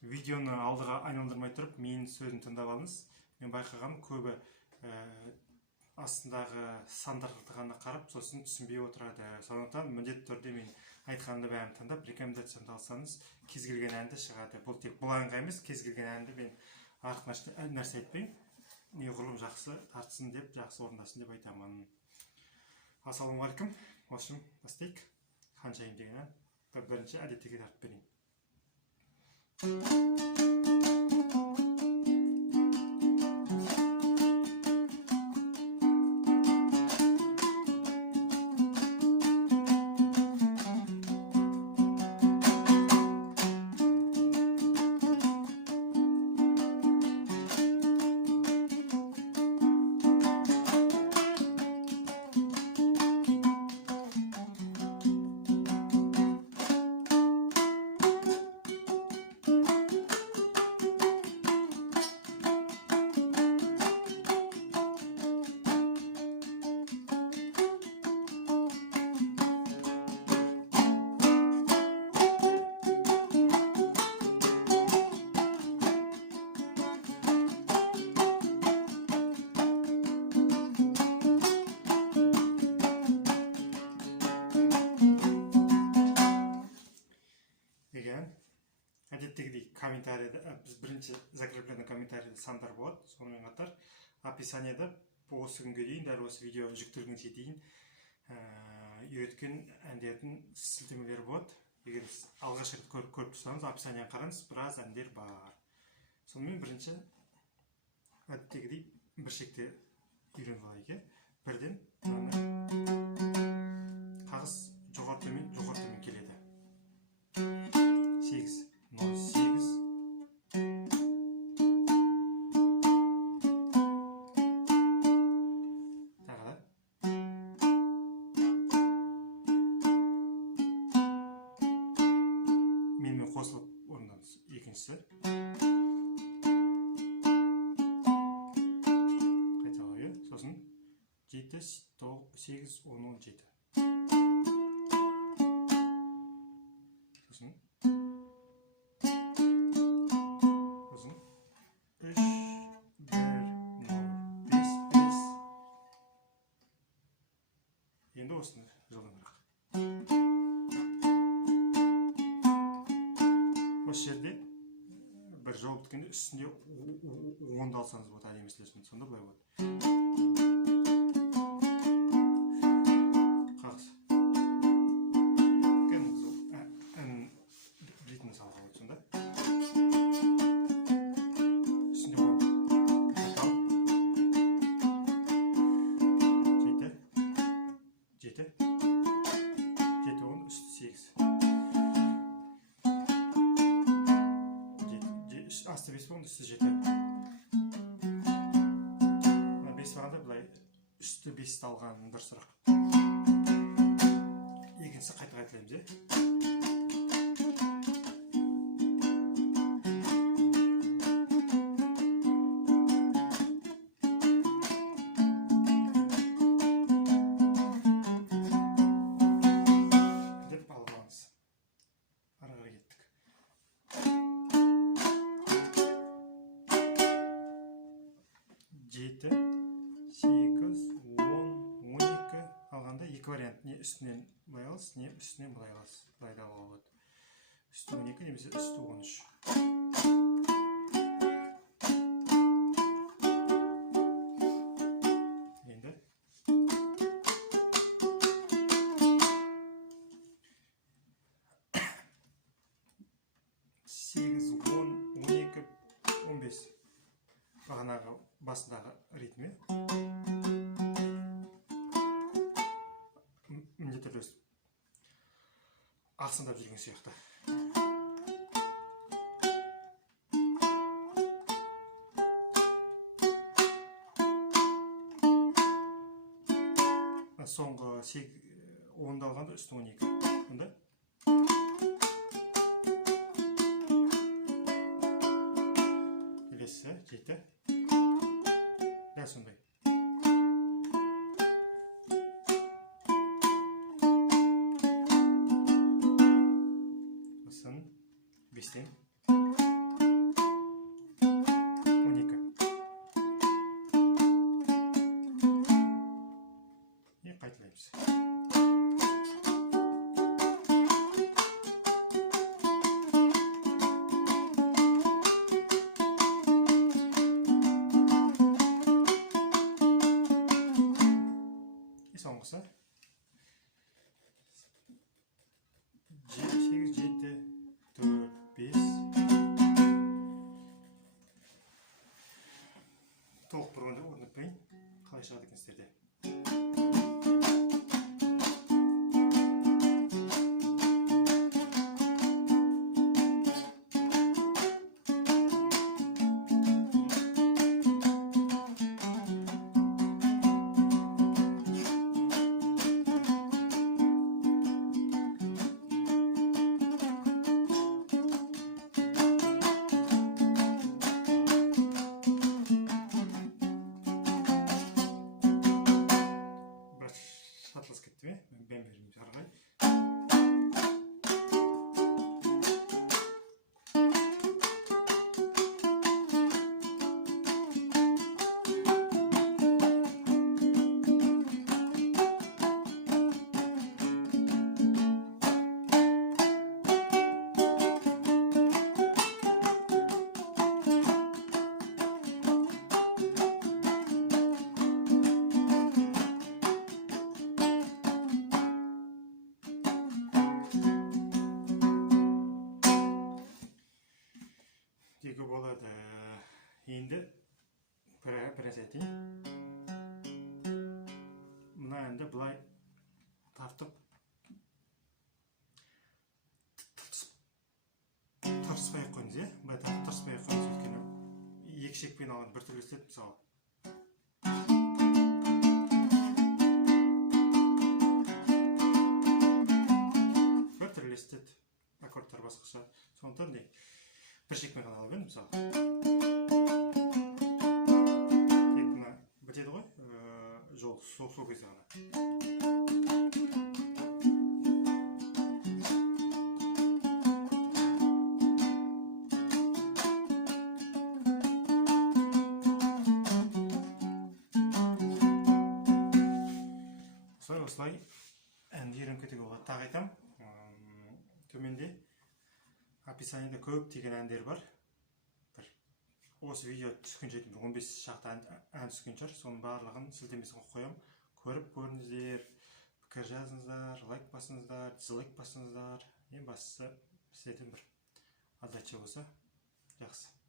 видеоны алдыға айналдырмай тұрып, менің сөзін тыңдап алыңыз. Мен байқағаным, көбі астындағы сандарды ғана қарап, сосын түсінбей отырады. Сондықтан міндетті түрде мен айтқанымды бәрін тыңдап, рекомендацияны алсаңыз, кез келген әнді шығады. Бұл тек бұл әнге емес, кез келген әнді мен артық нәрсе айтпаймын. Неғұрлым жақсы тартсын деп, жақсы орындасын деп айтамын. Ассалаумағалейкум. Осым бастайық. Ханшайым деген ән. Бірінші әдеттеге тартып берейін. Әдеттегідей комментарийді, біз бірінші закрепленный комментарийді сандар болады. Сонымен қатар описаниеда осы күнге дейін, дәл осы видео жүктелгенше дейін үйреткен әндердің сілтемелері болады. Егер алғаш рет көріп тұрсаңыз, описанияны қараңыз, біраз әндер бар. Сонымен бірінші әдеттегідей бір шекте үйреніп алайық. Бірден қағыс жоғары төмен келеді. 8 0-8 тағы да менімен қосылып орындаңыз. Екіншісі қайталайық. Сосын 7 8 10 17 сосын енді осыны жылдамырақ. Осы жерде бір жол біткенде үстінде 10-ды алсаңыз болады, әдемі естілесін. Сонда былай болады. Қағыс. Әнін ритмін салға болады сонда. Үстінде 10. 7 10 üstü 8 asты 5 болғанда үсті 7 5 бағанда бұлай үсті 5-ті алған дұрысырақ. Екіншісі қайта қайталаймыз. Жеті, 8, 10, 12 алғанда екі вариант. Не үстінен былай аласыз, не үстінен былай аласыз. Былай да алуға болады. Үсті 12 немесе үсті 13. Енді 8, 10, 12, 15 бағанағы басындағы ритмі. Міндетті түрде ақсындап жүрген сияқты. Соңғы 10-ды алғанда үсті 12. Онда келесі 7. Дәл сондай. Сосын 5-тен қалай шығады екен сіздерде. Шатылыс кетті ме? Мен бермеймін қарағай. Деуге болады. Енді бір нәрсе айтайын. Мына әнді былай тартып тырыспай-ақ қойыңыз, иә? Былай тартып тырыспай-ақ қойыңыз, өйткені екі шекпен алған бір түрлі естіледі, мысалы. Бір түрлі естіледі, аккордтар басқаша. Сондықтан не? Bir шекпен ғана алып едім, мысалы. Тек мына бітеді ғой, жол, сол кезде ғана. Осылай әнді үйреніп кетуге болады. Тағы айтам, төменде описаниеде көптеген әндер бар. Осы видео түскен жерде 15 шақты ән түскен шығар. Соның барлығын сілтемесін қоямын. Көріп көріңіздер, пікір жазыңыздар, лайк басыңыздар, дизлайк басыңыздар. Ең бастысы сіздерден бір отдача болса жақсы.